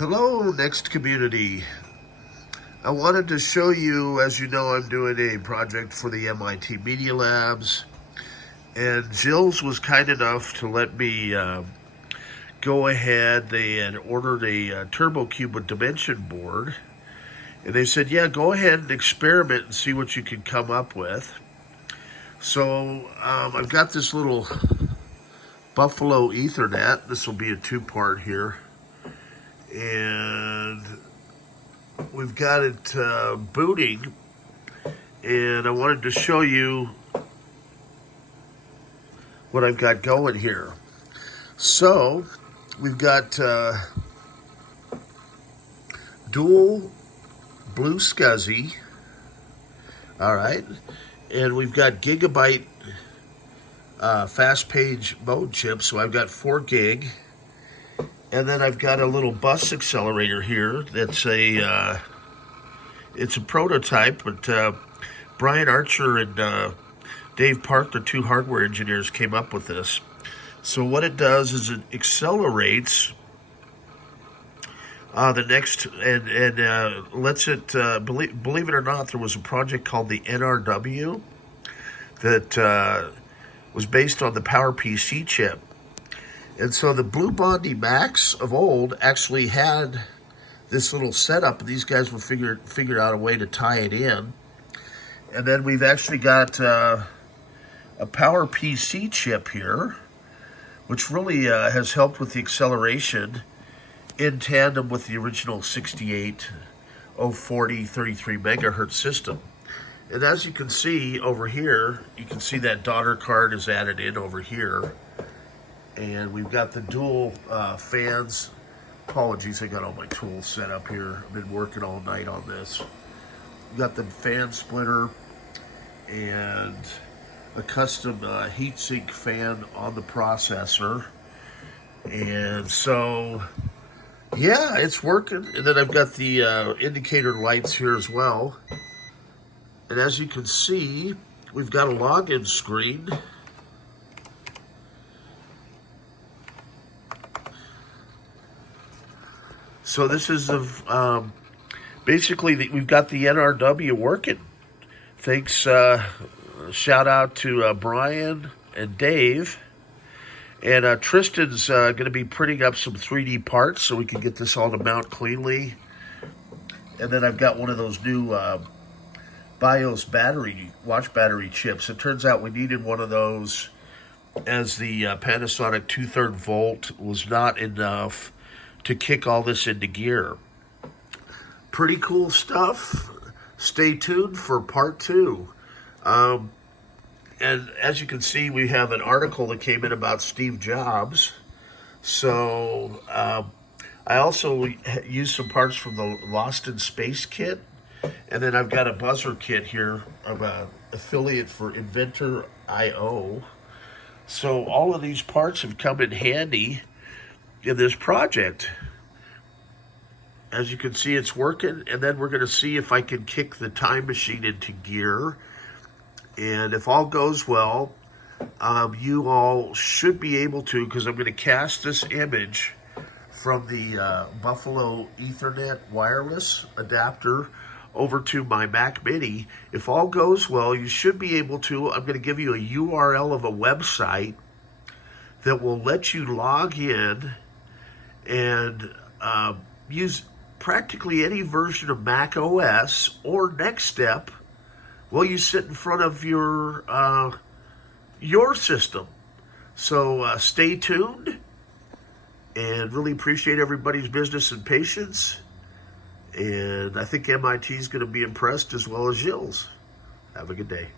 Hello, NeXT community. I wanted to show you, as you know, I'm doing a project for the MIT Media Labs, and Jill's was kind enough to let me go ahead. They had ordered a turbo cube with dimension board, and they said, yeah, go ahead and experiment and see what you can come up with. So I've got this little Buffalo Ethernet. This will be a two-part here. And we've got it booting, and I wanted to show you what I've got going here. So we've got dual blue SCSI, all right, and we've got gigabyte fast page mode chip, so I've got 4 gig. And then I've got a little bus accelerator here. That's it's a prototype, but Brian Archer and Dave Park, the 2 hardware engineers, came up with this. So what it does is it accelerates the next, and lets it, believe it or not, there was a project called the NRW that was based on the PowerPC chip. And so the Blue Bondi Macs of old actually had this little setup, and these guys were figured out a way to tie it in. And then we've actually got a PowerPC chip here, which really has helped with the acceleration in tandem with the original 68040 33 megahertz system. And as you can see over here, you can see that daughter card is added in over here. And we've got the dual fans. Apologies, I got all my tools set up here. I've been working all night on this. We've got the fan splitter and a custom heatsink fan on the processor. And so, yeah, it's working. And then I've got the indicator lights here as well. And as you can see, we've got a login screen. So this is basically we've got the NRW working. Thanks, shout out to Brian and Dave. And Tristan's going to be printing up some 3D parts so we can get this all to mount cleanly. And then I've got one of those new BIOS watch battery chips. It turns out we needed one of those as the Panasonic 2/3 volt was not enough to kick all this into gear. Pretty cool stuff. Stay tuned for part 2. And as you can see, we have an article that came in about Steve Jobs. So I also used some parts from the Lost in Space kit. And then I've got a buzzer kit here of an affiliate for Inventor.io. So all of these parts have come in handy in this project. As you can see, it's working, and then we're going to see if I can kick the time machine into gear. And if all goes well, you all should be able to, because I'm going to cast this image from the Buffalo Ethernet wireless adapter over to my Mac Mini. If all goes well, you should be able to. I'm going to give you a URL of a website that will let you log in and use practically any version of Mac OS or NeXTstep while you sit in front of your system. So stay tuned, and really appreciate everybody's business and patience. And I think MIT is going to be impressed as well as Jill's. Have a good day.